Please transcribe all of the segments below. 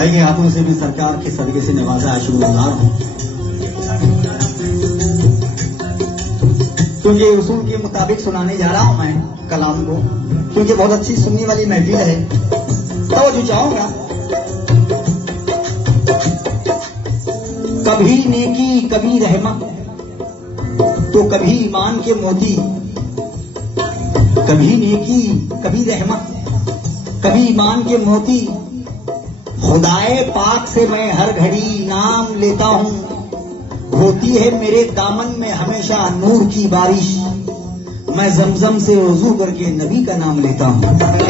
बढ़ाई गए हाथों से भी सरकार के सदके से नवाजा शुक्रगुजार हूँ, क्योंकि उसूल के मुताबिक सुनाने जा रहा हूं मैं कलाम को, क्योंकि बहुत अच्छी सुनने वाली महफिल है। तो जो चाहूंगा, कभी नेकी कभी रहमत तो कभी ईमान के मोती, कभी नेकी कभी रहमत कभी ईमान के मोती, खुदाए पाक से मैं हर घड़ी नाम लेता हूं, होती है मेरे दामन में हमेशा नूर की बारिश, मैं जमजम से वजू करके नबी का नाम लेता हूं।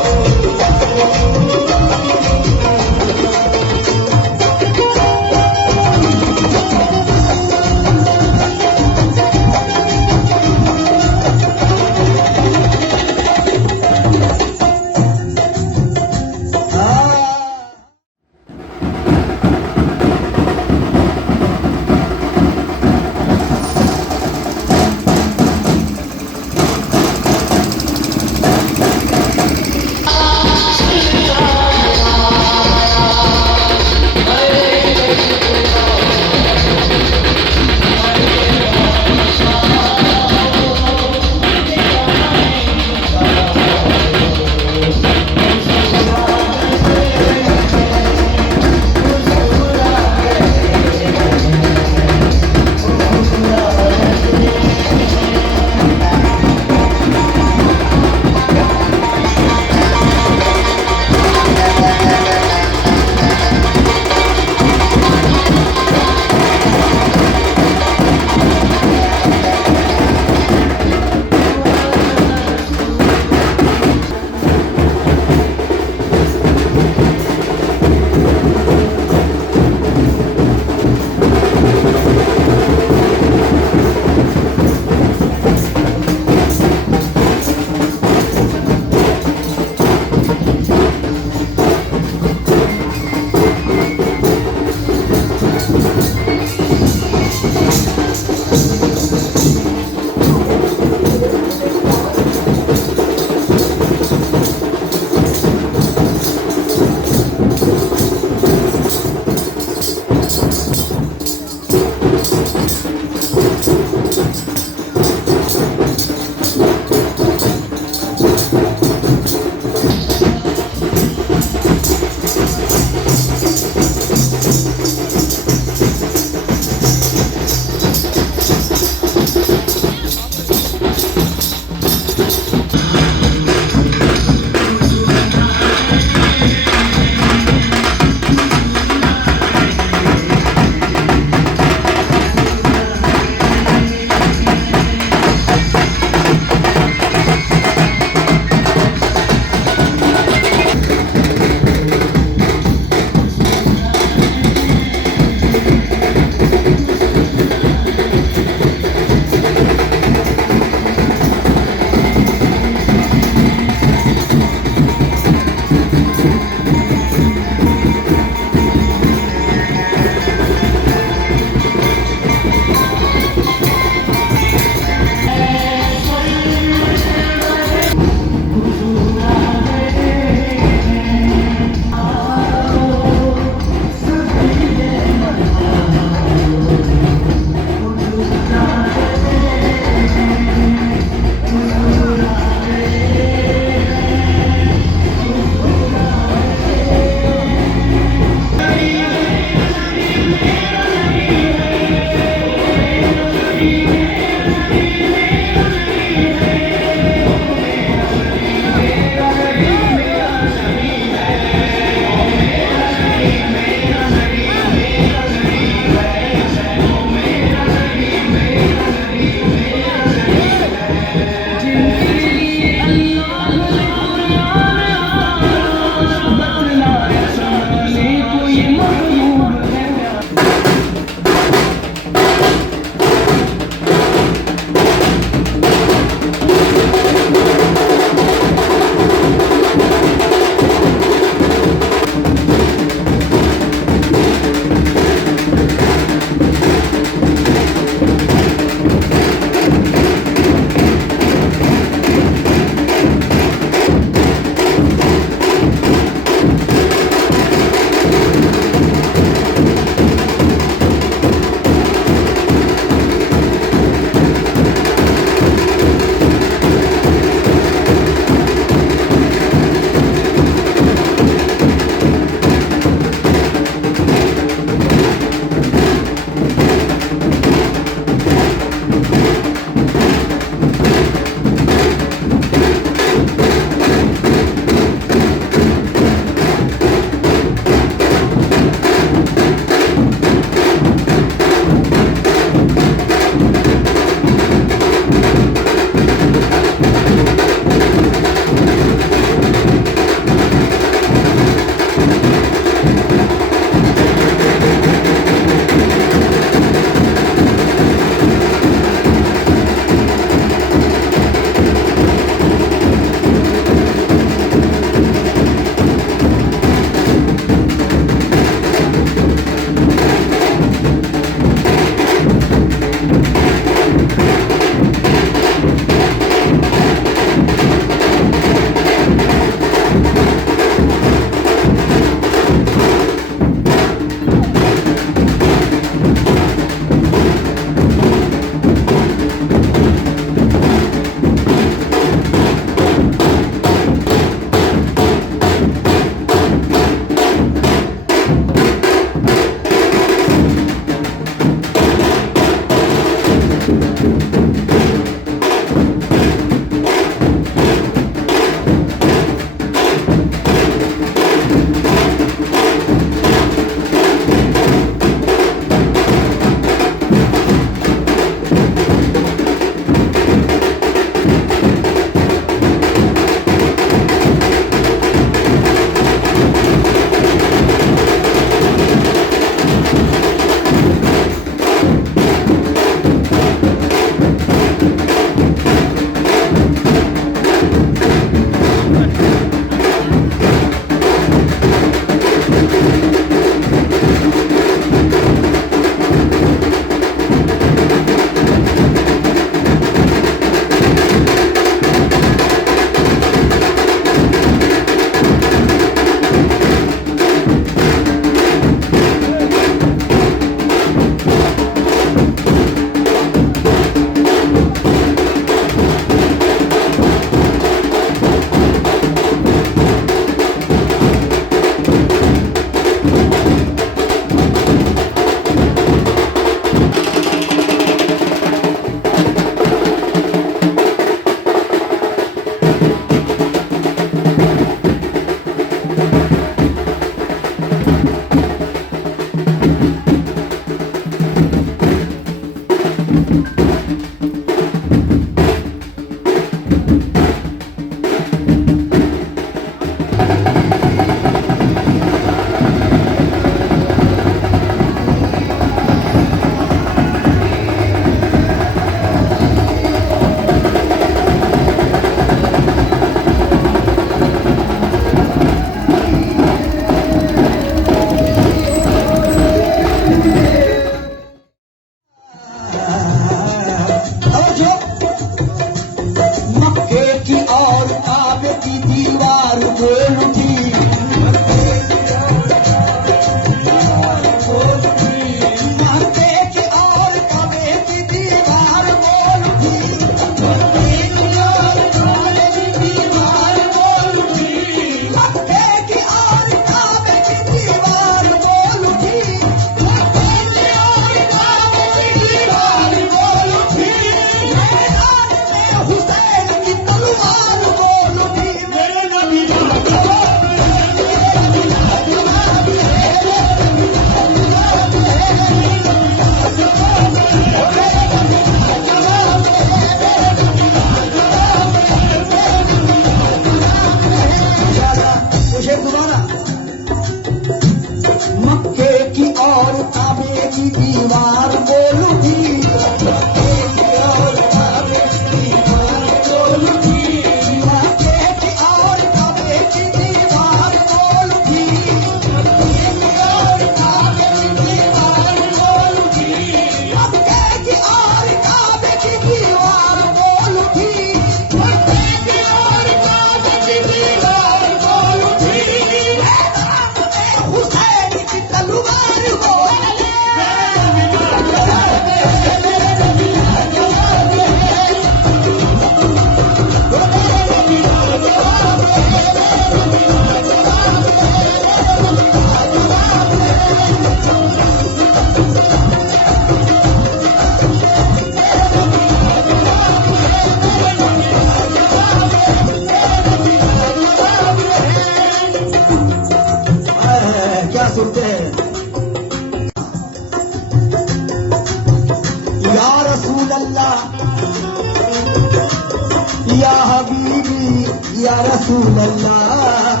रसूल अल्लाह,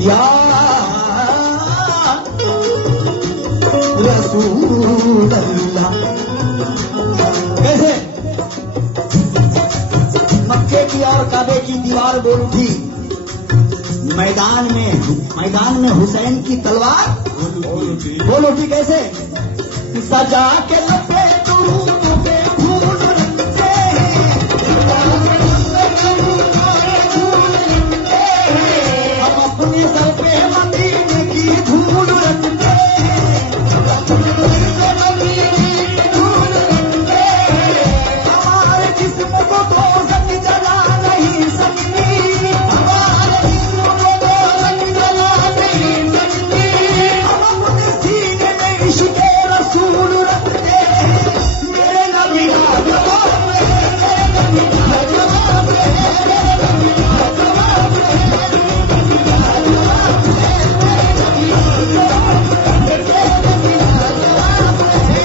या रसूल अल्लाह। कैसे मक्के की और काबे की दीवार बोल उठी, मैदान में हुसैन की तलवार बोल उठी। कैसे सजा के लपे दुरूद पे फूल रखते हैं, हम अपने सर पे मदीने की धूल रखते हैं, हमारे जिस्म को तो जंग जला नहीं सकती, हमारे जिस्म को तो जंग जला नहीं सकती, हम अपने सीने में इश्क़ रसूल रखते हैं। मेरे नबी का जवाब है, मेरे नबी का जवाब है, मेरे नबी का जवाब है, मेरे नबी का जवाब है, मेरे नबी का जवाब है, मेरे नबी का जवाब है।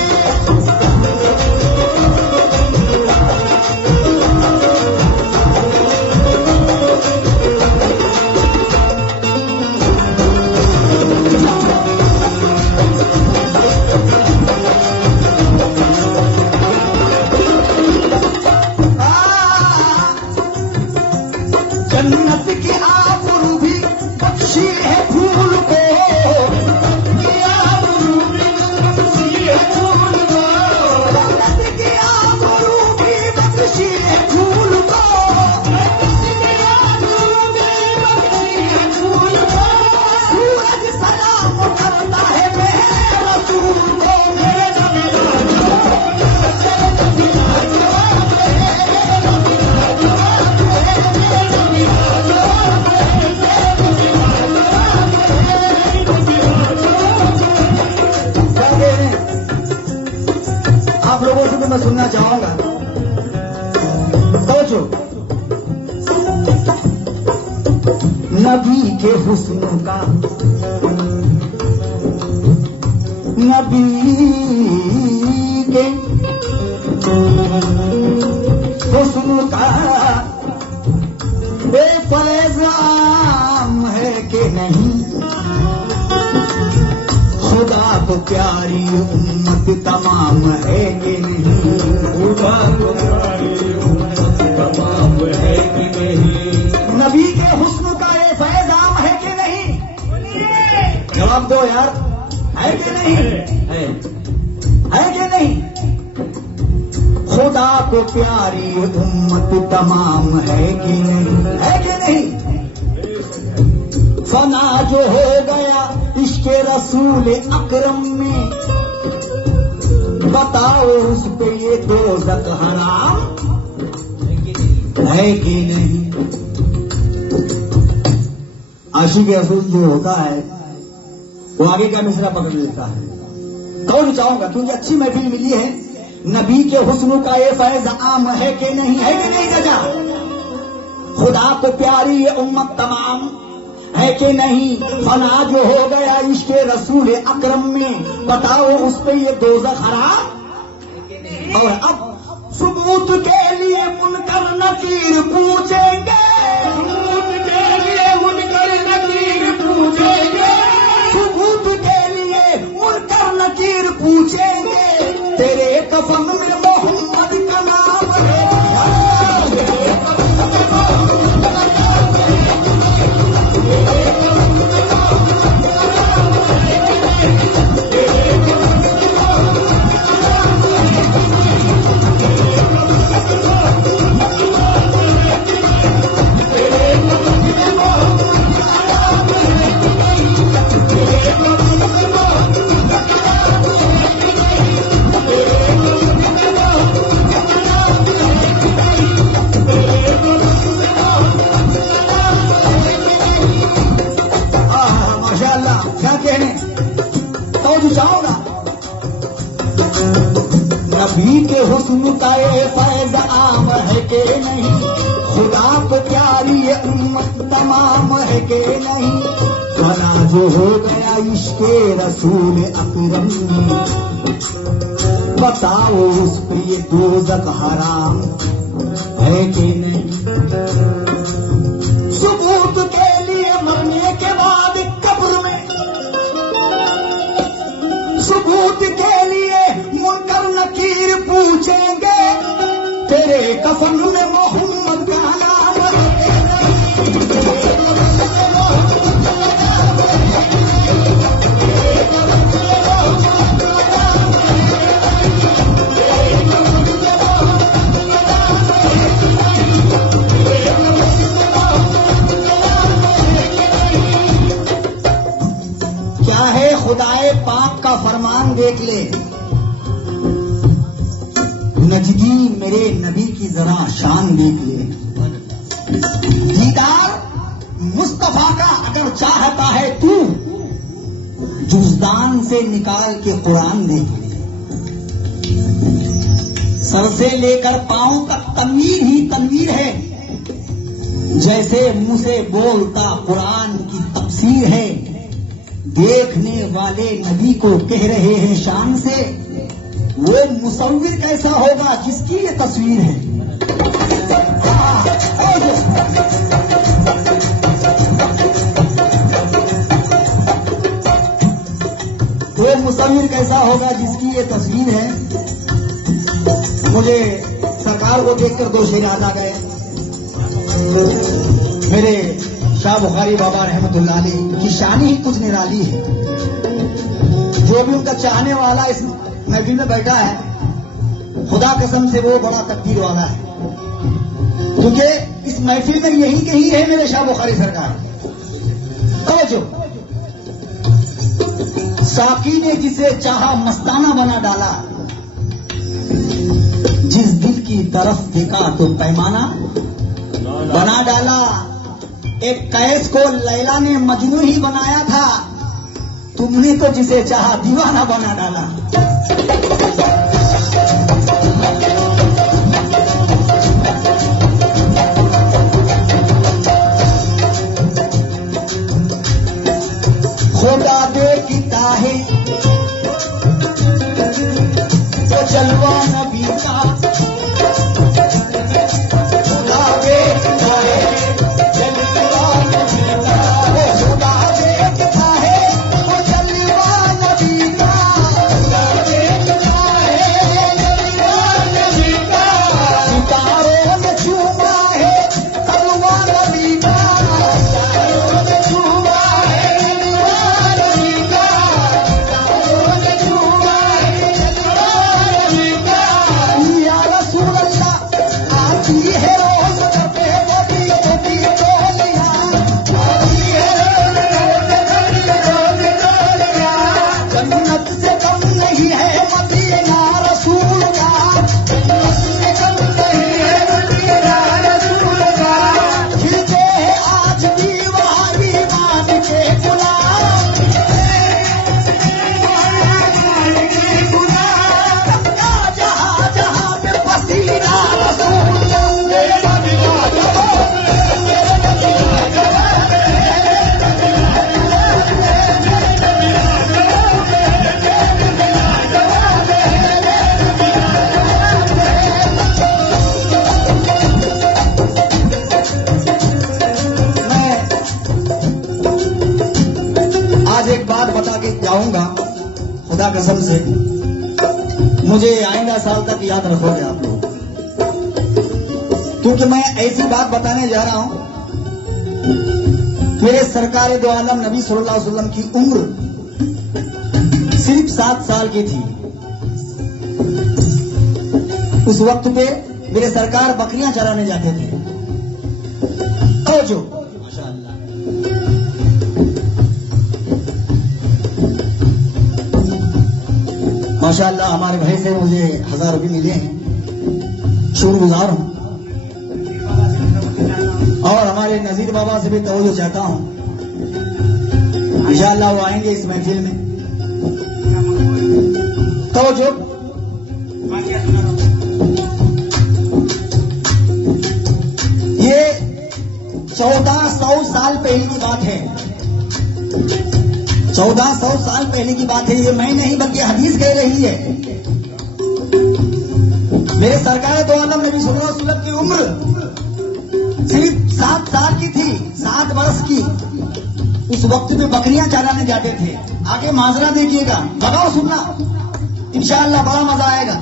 जन्नत की आबरू भी बख्शी है फूल को, की आबरू भी बख्शी है फूल को, जन्नत की आबरू भी बख्शी है फूल को, जन्नत की आबरू भी बख्शी है फूल को। सूरज सलाम करता है मेरे रसूल को, मेरे नबी का जवाब है, मेरे नबी का जवाब है, मेरे नबी का जवाब है, मेरे नबी का जवाब है, मेरे नबी का जवाब है, मेरे नबी का जवाब है। क्या कह रहे हैं आप लोगों से? तो मैं सुनना चाहूंगा, सोचो। नबी के हुस्न का, नबी के हुस्न का बे फैज़ आम है कि नहीं, खुदा को प्यारी उम्मत तमाम है कि नहीं, खुदा को प्यारी उम्मत तमाम है कि नहीं, नबी के हुस्न का ये फैज़ आम है कि नहीं? जवाब दो यार, है कि नहीं? है कि नहीं? खुदा को प्यारी उम्मत तमाम है कि नहीं, है कि नहीं? फना जो हो गया इश्क़ रसूल अकरम में, बताओ उस पे ये दोज़ख हराम है कि नहीं? आशिक़ रसूल जो होता है वो आगे का मिसरा पकड़ लेता है। कौन चाहूंगा क्योंकि अच्छी महफिल मिली है। नबी के हुस्न का ये फैज़ आम है कि नहीं, है कि नहीं चाचा? खुदा को प्यारी ये उम्मत तमाम है कि नहीं? फना जो हो गया इश्क़ रसूल अकरम में, बताओ उस पे ये दोज़ख हराम। और अब सबूत के लिए मुनकर नकीर पूछेंगे, सबूत के लिए मुनकर नकीर पूछेंगे, सबूत के लिए मुनकर नकीर पूछेंगे, तेरे कफन में मोहम्मद का नाम है, तेरे कफन में मोहम्मद का नाम है, तेरे कफन में मोहम्मद का नाम है, तेरे कफन में मोहम्मद का नाम है, तेरे कफन में मोहम्मद का नाम है, तेरे कफन में मोहम्मद का नाम है, तेरे कफन में मोहम्मद का नाम माशाअल्लाह। क्या कहने तो जाओगा। नबी के हुस्न का ये फैज़ आम है कि नहीं, खुदा को प्यारी ये उम्मत तमाम है कि नहीं, फना जो हो गया इश्क़ रसूल अकरम में, बताओ उस पे ये दोज़ख हराम है कि नहीं? रसूल मोहम्मद का नाम क्या है? खुदाए पाक का फरमान देख ले, नजदी मेरे नबी की जरा शान देख ले। दीदार मुस्तफा का अगर चाहता है तू, जुज़दान से निकाल के कुरान देख ले। सर से लेकर पांव तक तनवीर ही तनवीर है, जैसे मुंह से बोलता कुरान की तफसीर है। देखने वाले नबी को कह रहे हैं शान से, वो मुसव्विर कैसा होगा जिसकी ये तस्वीर है। वो मुसव्विर कैसा होगा जिसकी ये तस्वीर है। मुझे सरकार को देखकर दो शेर याद आ गए। मेरे शाह बुखारी बाबा रहमतुल्लाह अलैह की शान ही कुछ निराली है। जो भी उनका चाहने वाला इस महफिल में बैठा है, खुदा कसम से वो बड़ा तकदीर वाला है, क्योंकि इस महफिल में यही कहीं है मेरे शाह बुखारी सरकार। तो जो साकी ने जिसे चाहा मस्ताना बना डाला, जिस दिल की तरफ देखा तो पैमाना बना डाला। एक कैस को लैला ने मजनू ही बनाया था, तुमने तो जिसे चाहा दीवाना बना डाला। खुदा देखता है वो जलवा नबी का, खुदा देखता है जलवा नबी का, खुदा देखता है वो जलवा नबी का, खुदा देखता है जलवा नबी का। सितारों ने छुआ है जलवा नबी का, सितारों ने छुआ है जलवा नबी का, सितारों ने छुआ है जलवा नबी का। या रसूल अल्लाह आती है रोज कपे मोटी मोटी टोलियां, आती है रोज कपे टोलियां। जन्नत से कम नहीं है मदीना रसूल का, जन्नत से कम नहीं है मदीना रसूल का। खिलते हैं आज भी वहाँ ईमान के गुलाम, जहाँ जहाँ पे पसीना रसूल का। मैं आज एक बात बता के जाऊंगा, खुदा कसम से मुझे आइंदा साल तक याद रखोगे आप लोग, क्योंकि मैं ऐसी बात बताने जा रहा हूं। मेरे सरकार दो आलम नबी सल्लल्लाहु अलैहि वसल्लम की उम्र सिर्फ 7 साल की थी। उस वक्त पे मेरे सरकार बकरियां चराने जाते थे। तो जो माशाअल्लाह माशाअल्लाह हमारे भाई से मुझे 1000 रुपये मिले हैं, शुक्रगुजार हूं। और हमारे नजीर बाबा से भी तवज्जो चाहता हूं, इंशाअल्लाह वो आएंगे इस महफिल में। तो जो ये 1400 साल पहले की बात है, 1400 साल पहले की बात है। ये मैं नहीं बल्कि हदीस कह रही है। मेरे सरकार दो आलम नबी सल्लल्लाहु अलैहि वसल्लम की उम्र सिर्फ 7 साल की थी, 7 वर्ष की। उस वक्त में बकरियां चराने जाते थे। आगे माजरा देखिएगा, लगाओ सुनना, इंशाअल्लाह बड़ा मजा आएगा।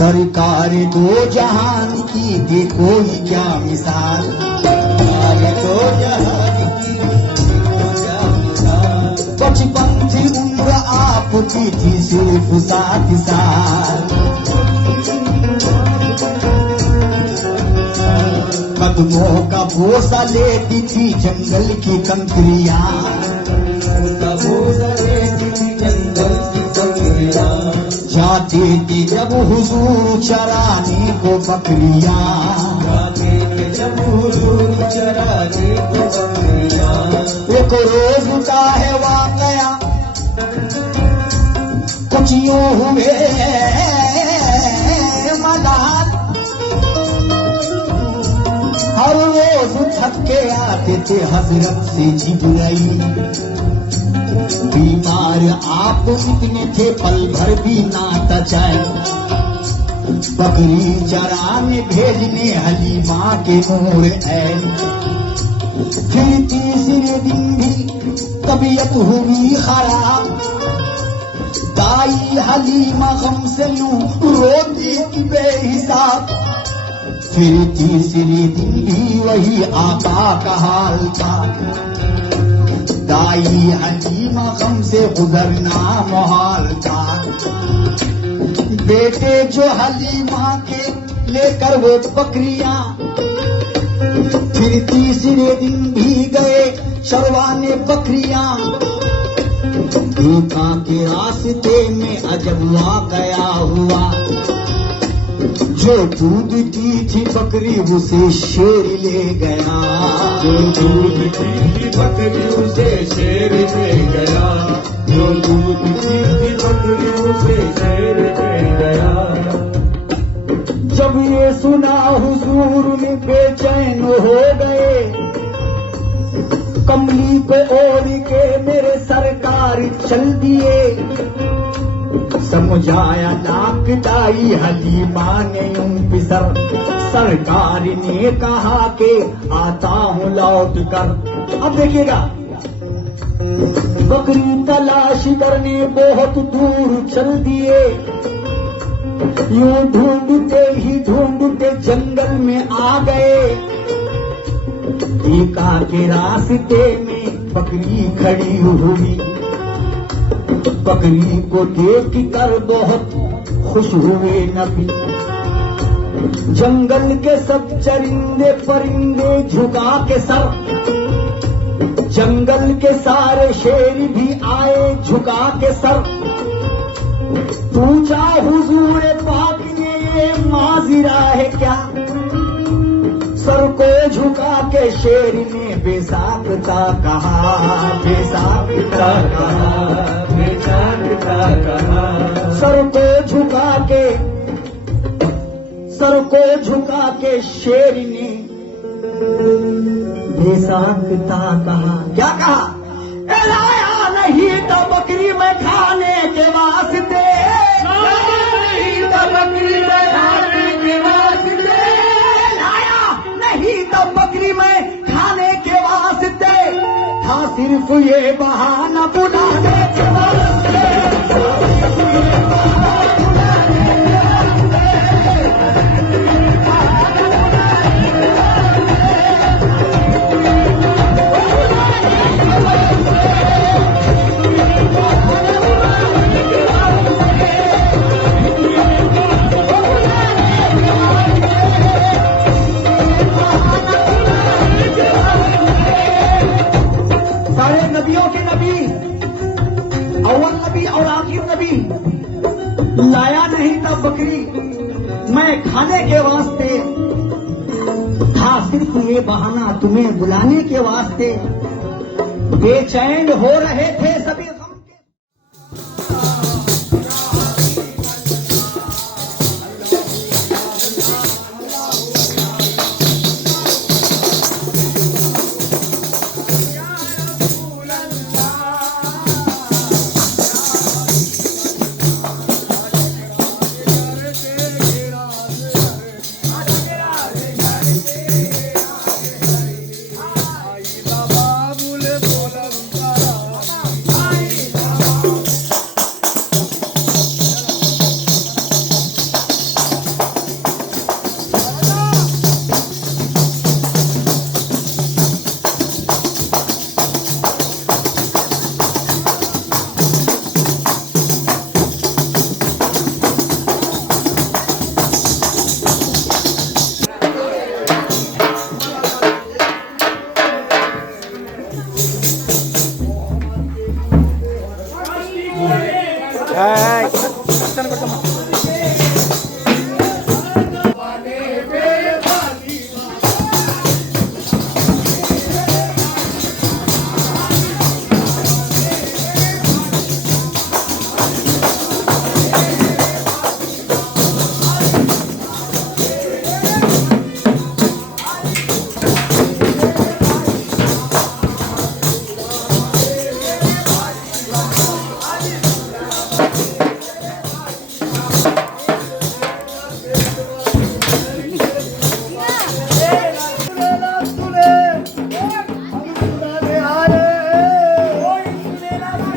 सरकार दो जहान की देखो ही क्या मिसाल, सरकार दो जहान की देखो क्या मिसाल। बचपन थी उम्र आपकी थी सिर्फ 7 साल, कदमों का बोसा लेती थी जंगल की कंकरियां, जाते थे जब हुजूर चराने को बकरियां, जाते थे जब हुजूर चराने को बकरियां। एक रोज का है वाकया कुछ यूं हुए मलाल, हर रोज थक के आते थे हजरत से जिब्राइल, बीमार आप इतने थे पल भर भी ना तचाए, बकरी चराने भेजने हलीमा के नूर ऐन। फिर तीसरे दिन भी तबीयत हुई खराब, दाई हलीमा गम से यूं रोती की बेहिसाब। फिर तीसरे दिन भी वही आका का हाल था, दाई हलीमा गम से गुजरना मुहाल था। बेटे जो हलीमा के लेकर वो बकरियां, फिर तीसरे दिन भी गए चरवाने बकरियां। देखा के रास्ते में अजब वाकया हुआ, जो दूध की थी बकरी उसे शेर ले गया, जो दूध की थी बकरी उसे शेर ले गया, जो दूध की थी बकरी उसे शेर ले गया। जब ये सुना हुजूर में बेचैन हो गए, कमली को ओढ़ के मेरे सरकार चल दिए। समझाया नाक दाई हलीमा ने यूं पिसर, सरकार ने कहा कि आता हूँ लौट कर। अब देखिएगा, बकरी तलाश करने बहुत दूर चल दिए, यूं ढूंढते जंगल में आ गए। देखा के रास्ते में बकरी खड़ी हुई, बकरी को देख कर बहुत खुश हुए नबी। जंगल के सब चरिंदे परिंदे झुका के सर, जंगल के सारे शेर भी आए झुका के सर। पूछा हुजूर पाक ने ये माजिरा है क्या, सर को झुका के शेर ने बेसाख्ता कहा, बेसाख्ता कहा, बेसाख्ता कहा। सर को झुका के शेर ने बेसाख्ता कहा। क्या कहा? लाया नहीं तो बकरी में खाने के वास्ते, नहीं तो बकरी में खाने के वास्ते, लाया नहीं तो बकरी में खाने के वास्ते, था सिर्फ ये बहाना बुलाने के वास्ते। और आखिर नबी लाया नहीं था बकरी मैं खाने के वास्ते, था सिर्फ ये बहाना तुम्हें बुलाने के वास्ते। बेचैन हो रहे थे सभी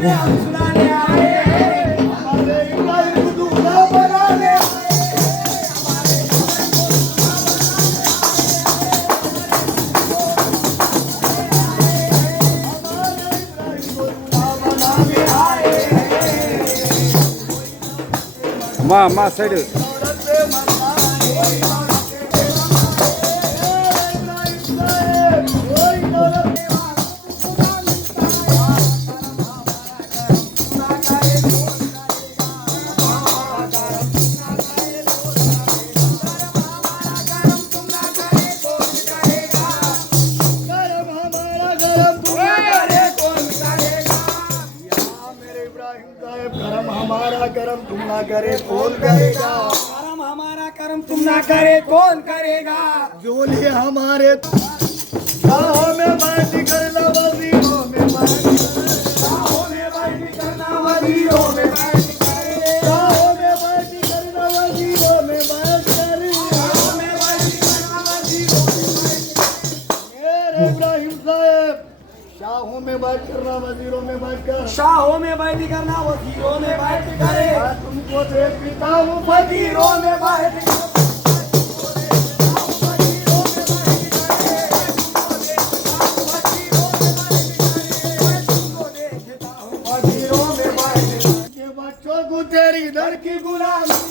हम सुनाने आए हैं, हमारे इब्राहिम दूल्हा बनाने आए మా సైడ్ करम तुम ना करे कौन करेगा, करम हमारा करम तुम ना करे कौन करेगा, जोलिए हमारे शाहों में बैठ करना वजीरों में बैठ शाहों में बैठ करना वजीरों में बैठ शाहों में बैठ करना वजीरों में बैठ शाहों में बैठ करना वजीरों में मेरे इब्राहिम साहब शाहों में बैठ करना वजीरों में बैठ कर शाहों में बैठ करना वजीरों में बैठ करे तुमको देखता हूँ वजीरों में बैठ वजीरों में बैठ के बच्चों को तेरी दर की गुलामी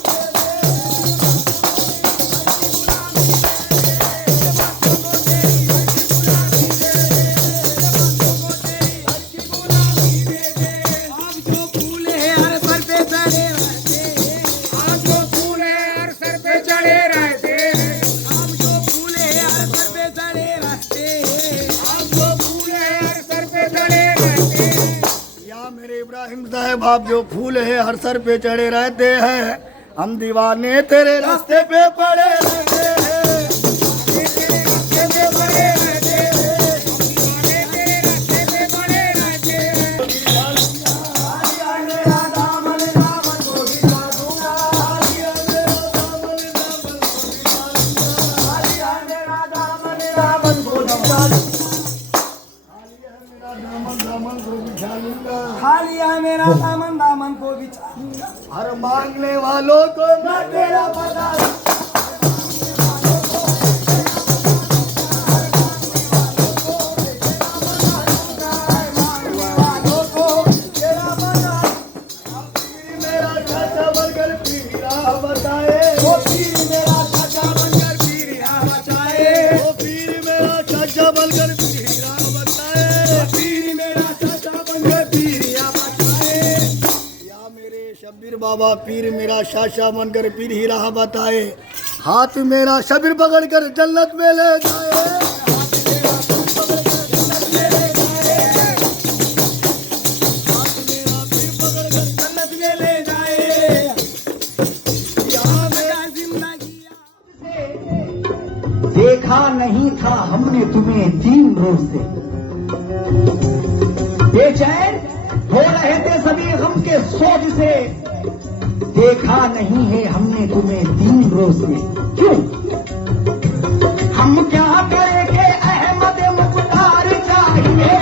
इब्राहिम साहब आप जो फूल है हर सर पे चढ़े रहते हैं, हम दीवाने तेरे रास्ते पे पड़े रहते हैं, तेरे रास्ते पे पड़े रहते हैं, तेरे रास्ते पे पड़े रहते हैं। मेरा दामन दामन को दिखा दूंगा, मेरा दामन दामन को दिखा दूंगा, खालिया मेरा दामन दामन को बिछा दूंगा, हर मांगने वालों को मैं तेरा बता मेरा चाचा बनकर पीरा बताए, वो पीर मेरा चाचा बनकर पीरा बचाए, वो पीर मेरा चाचा बनकर पीरा बताए, पीर मेरा चाचा बनकर पीरिया बचाए, या मेरे शब्बीर बाबा पीर मेरा शाशा बनकर पीर ही राह बताए, हाथ मेरा शबीर पकड़ कर जन्नत में ले जाए, हाथ मेरा पीर पकड़ कर जन्नत में ले जाए, यहाँ मेरा जिंदगी देखा नहीं था हमने तुम्हें 3 रोज से, बेचैन हो रहे थे सभी गम के सोच से, देखा नहीं है हमने तुम्हें 3 रोज से, क्यों हम क्या करेंगे अहमद मुख्तार चाहिए,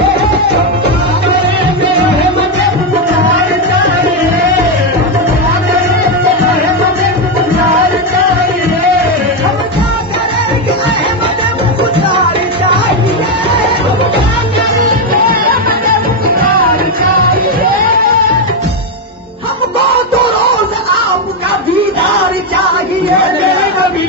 अहमद मुख्तार चाहिए, अहमद मुख्तार चाहिए, हम क्या करेंगे अहमद मुख्तार चाहिए, हम क्या करेंगे अहमद मुख्तार चाहिए, हमको तो रोज आपका दीदार चाहिए, मेरे नबी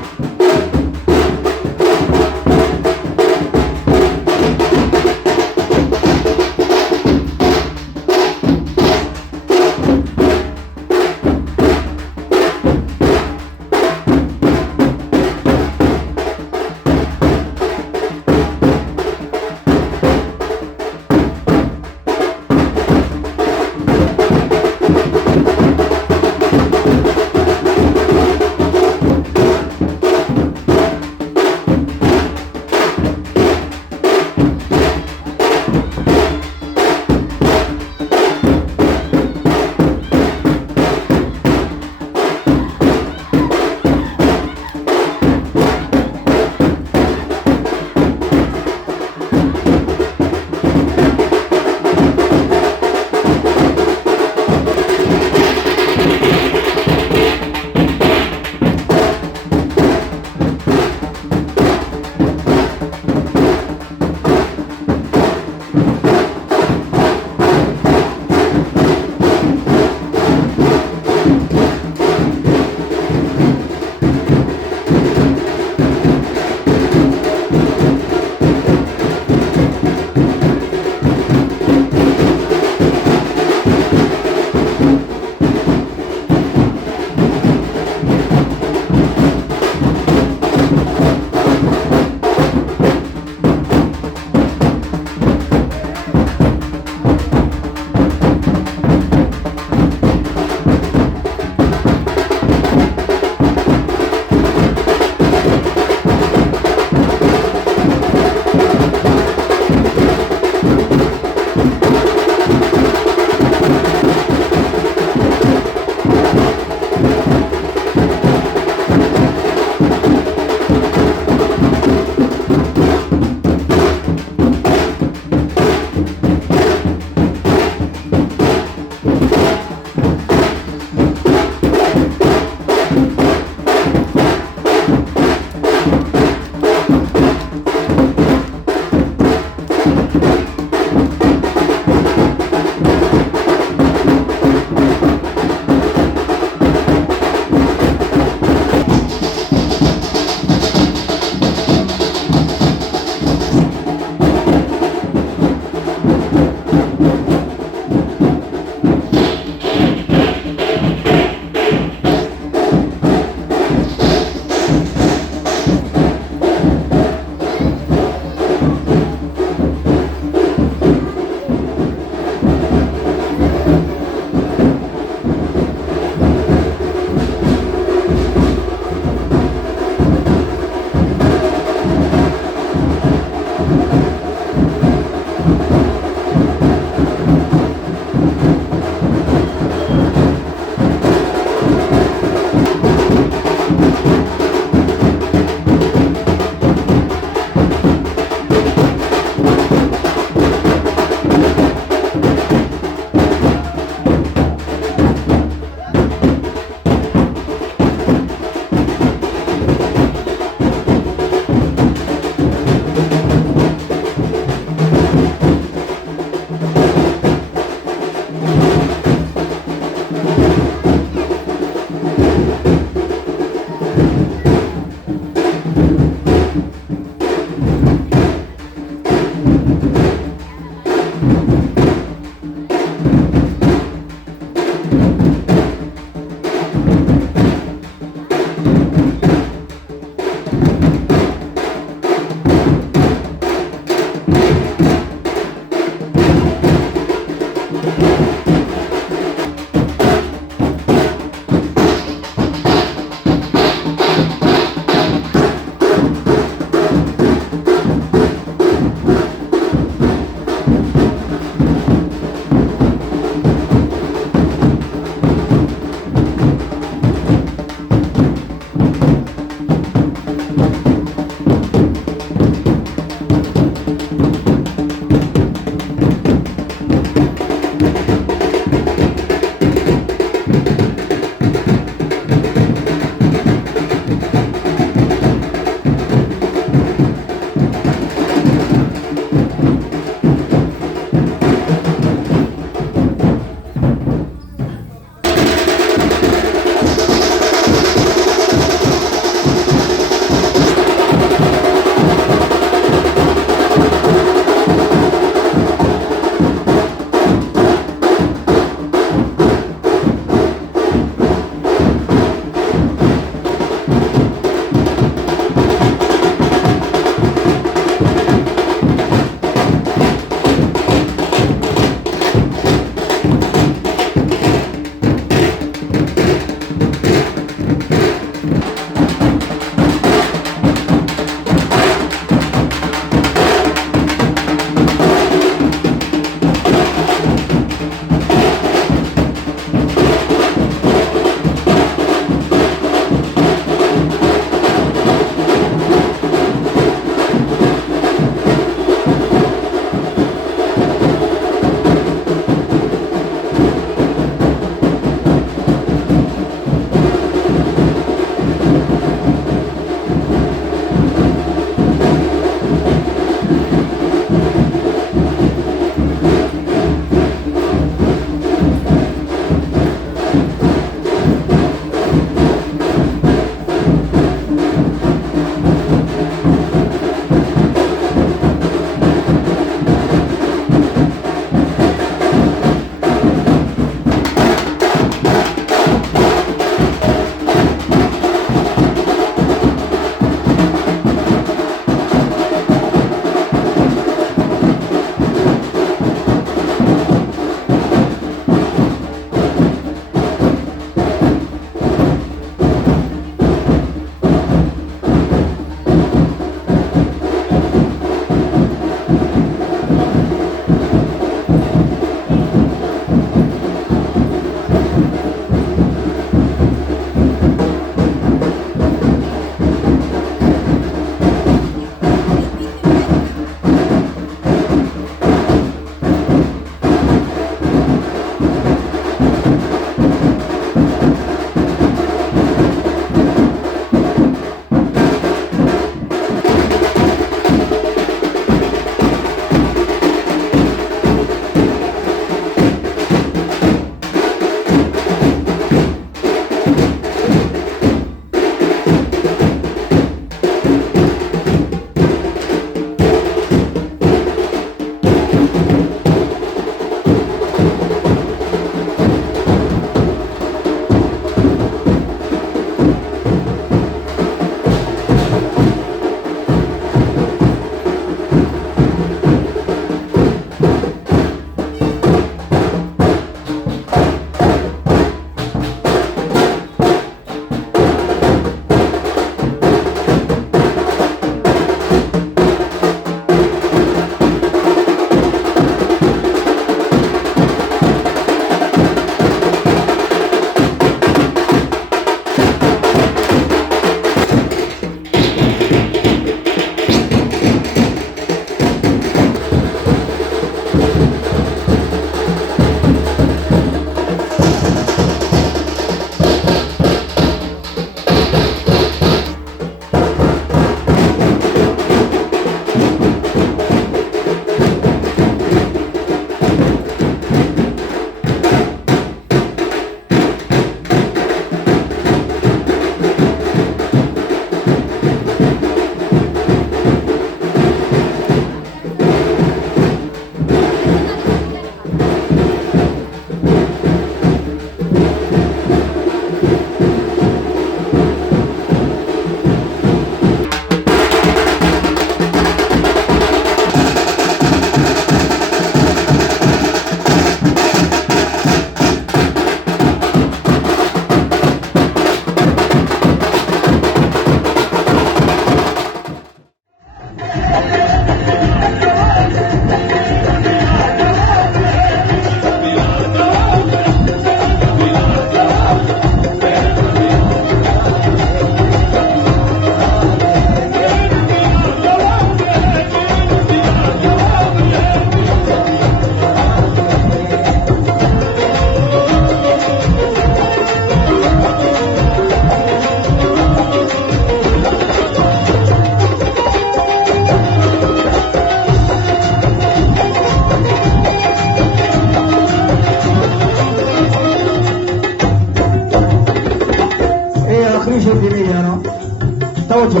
तवज्जो।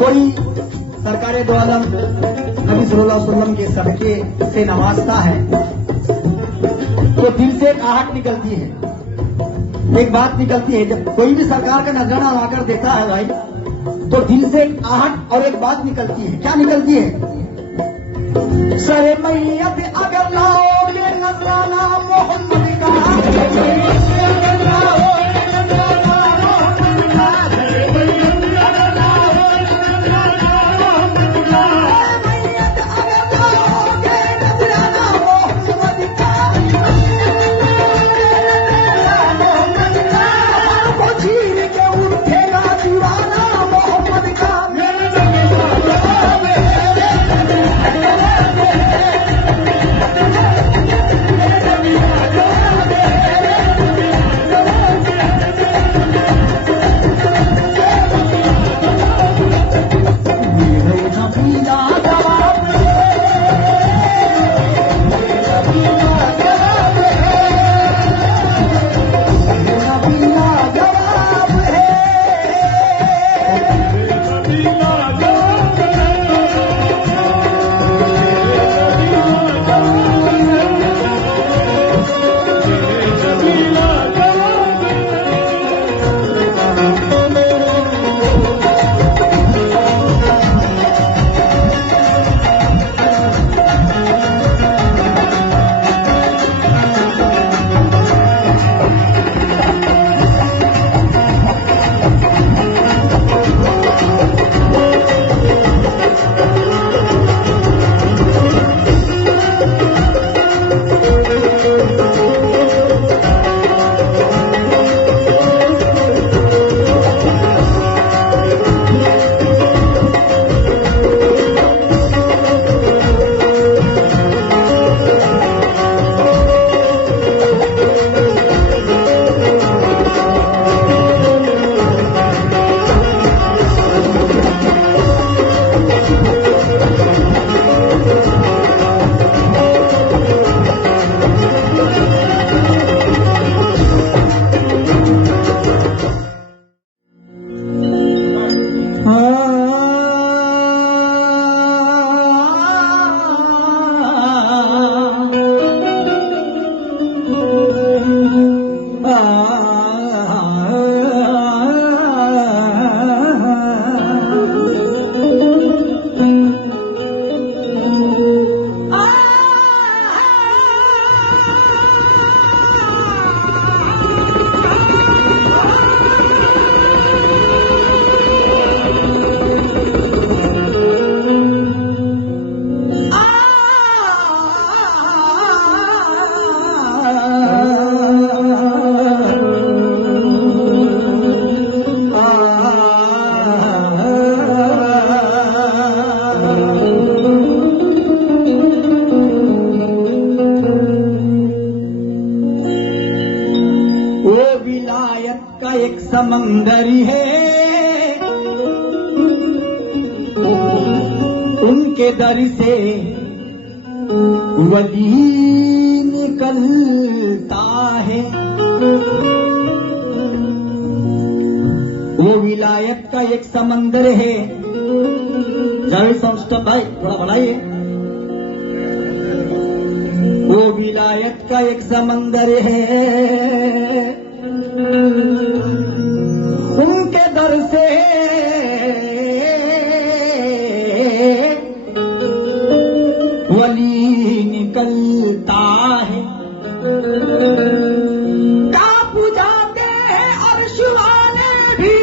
कोई सरकारे दो आलम नबी सल्लल्लाहु अलैहि वसल्लम के सदके से नवाजता है तो दिल से एक आहट निकलती है, एक बात निकलती है। जब कोई भी सरकार का नजराना लाकर देता है भाई तो दिल से एक आहट और एक बात निकलती है। क्या निकलती है? सरे मैयत अगर लाओगे नजराना मोहम्मद का, समंदरी है उनके दर से वली निकलता है। वो विलायत का एक समंदर है। जावेद संस्टम भाई थोड़ा बढ़ाइए। वो विलायत का एक समंदर है उनके दर से वली निकलता है। कांप जाते हैं अर्श वाले भी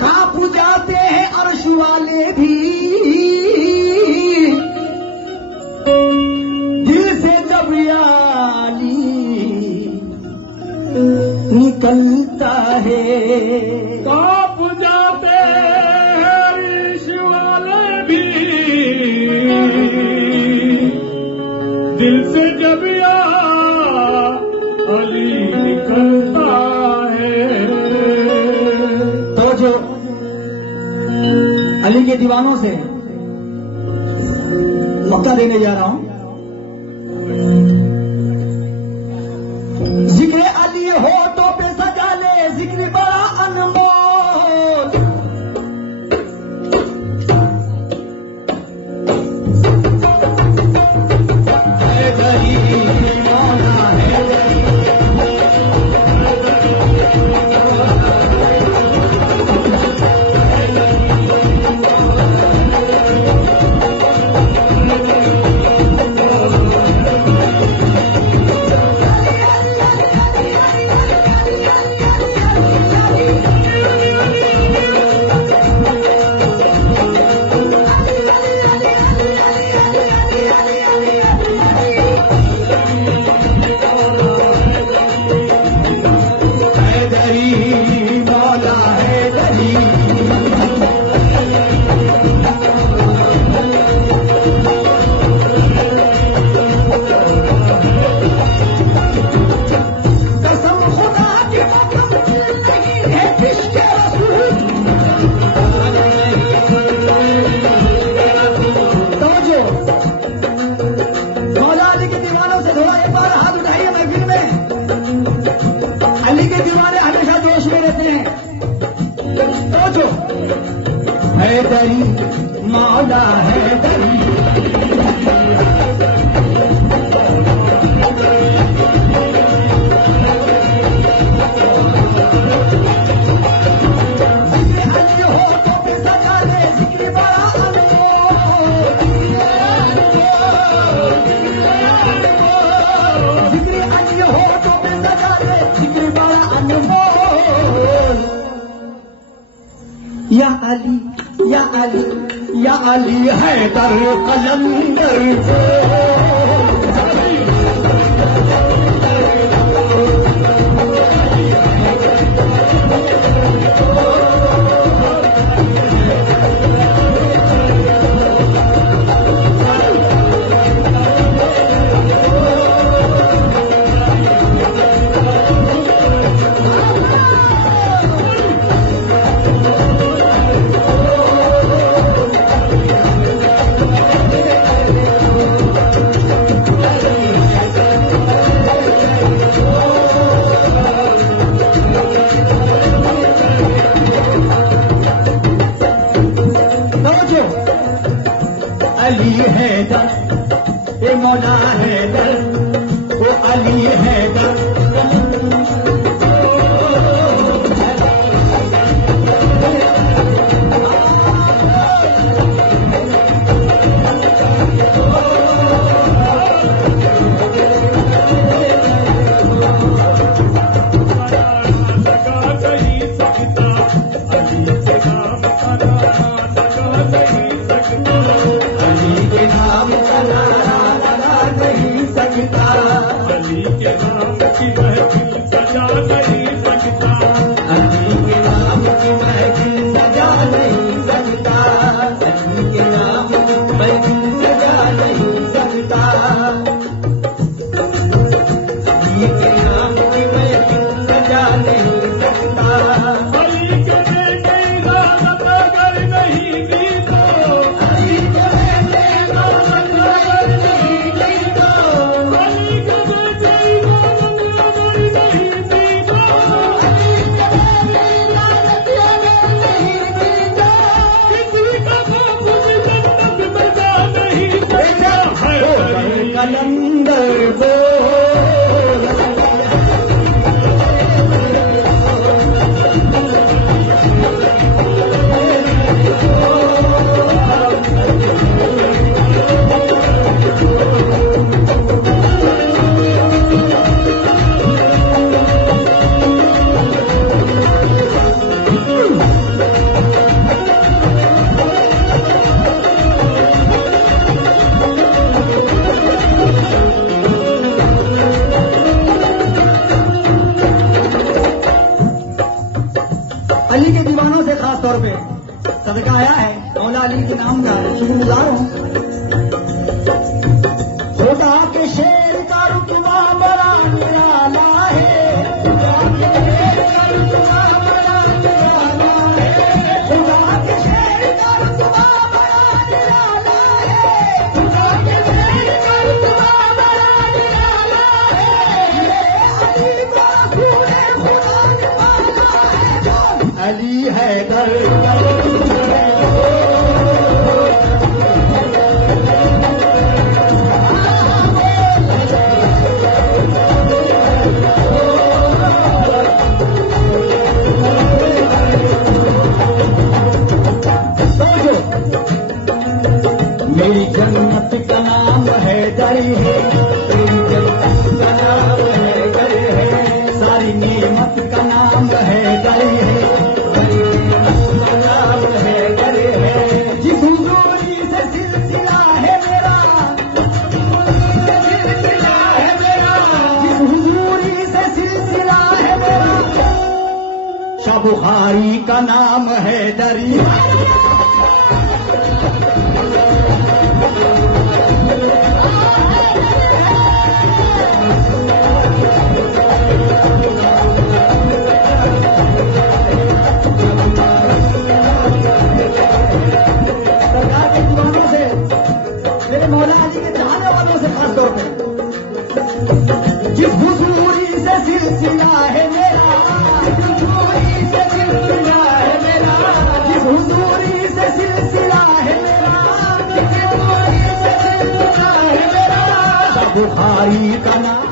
कांप जाते हैं अर्श वाले भी निकलता है। कांप जाते हैं ऋष वाले भी दिल से जब या अली निकलता है। तो जो अली के दीवानों से मक्का देने जा रहा हूं। जिक्र अली होठों पे सजा ले, जिक्र बड़ा अनमोल। हैदरी मौला हैदरी, मौला हैदरी। कसम खुदा की नहीं है इश्क़ रसूल। समझो, मौला अली के दीवानों से थोड़ा एक बार हाथ उठाइए महफिल में। अली के दीवाने हमेशा जोश में रहते हैं। समझो, हैदरी मौला हैदरी। या अली या अली या अली हैदर कलंदर। अली हैदर, ए मौला हैदर, ओ अली हैदर। अली के नाम की महफिल सजा नहीं सकता। अली के नाम की महफिल सजा नहीं सकता। अली के नाम की महफिल सजा नहीं सकता। अली के नाम की महफिल सजा नहीं सकता। अली के बेटे इजाजत अगर नहीं दी तो, अली के बेटे इजाजत अगर नहीं दी तो, अली के बेटे इजाजत अगर नहीं दी तो, अली के बेटे इजाजत अगर नहीं दी तो, किसी का बाप मुझे जन्नत में जा नहीं सकता। कलंदर अली के दीवानों से खास तौर पे सदका आया है। मौला अली के नाम का शुक्रगुजार हूं। खुदा के शेर का रुतबा बड़ा निराला है। खुदा के शेर का रुतबा बड़ा निराला है। खुदा के शेर का रुतबा बड़ा निराला है। खुदा के गरी है, तेरी जन्नत का नाम है गरी है, सारी नेमत का नाम है गरी है, बड़ी नेमत का नाम है गरी है। जिस हुजूरी से सिलसिला है मेरा, सिलसिला है मेरा, जिस हुजूरी से सिलसिला है मेरा, शाह बुखारी का नाम है दरी। सरकार के दीवानों से, मेरे मौला अली के चाहने वालों से खास तौर पे, जिस हुजूरी से सिलसिला है मेरा, जिस हुजूरी से सिलसिला है मेरा, जिस हुजूरी से सिलसिला है मेरा, जिस हुजूरी से सिलसिला है मेरा, शाह बुखारी का नाम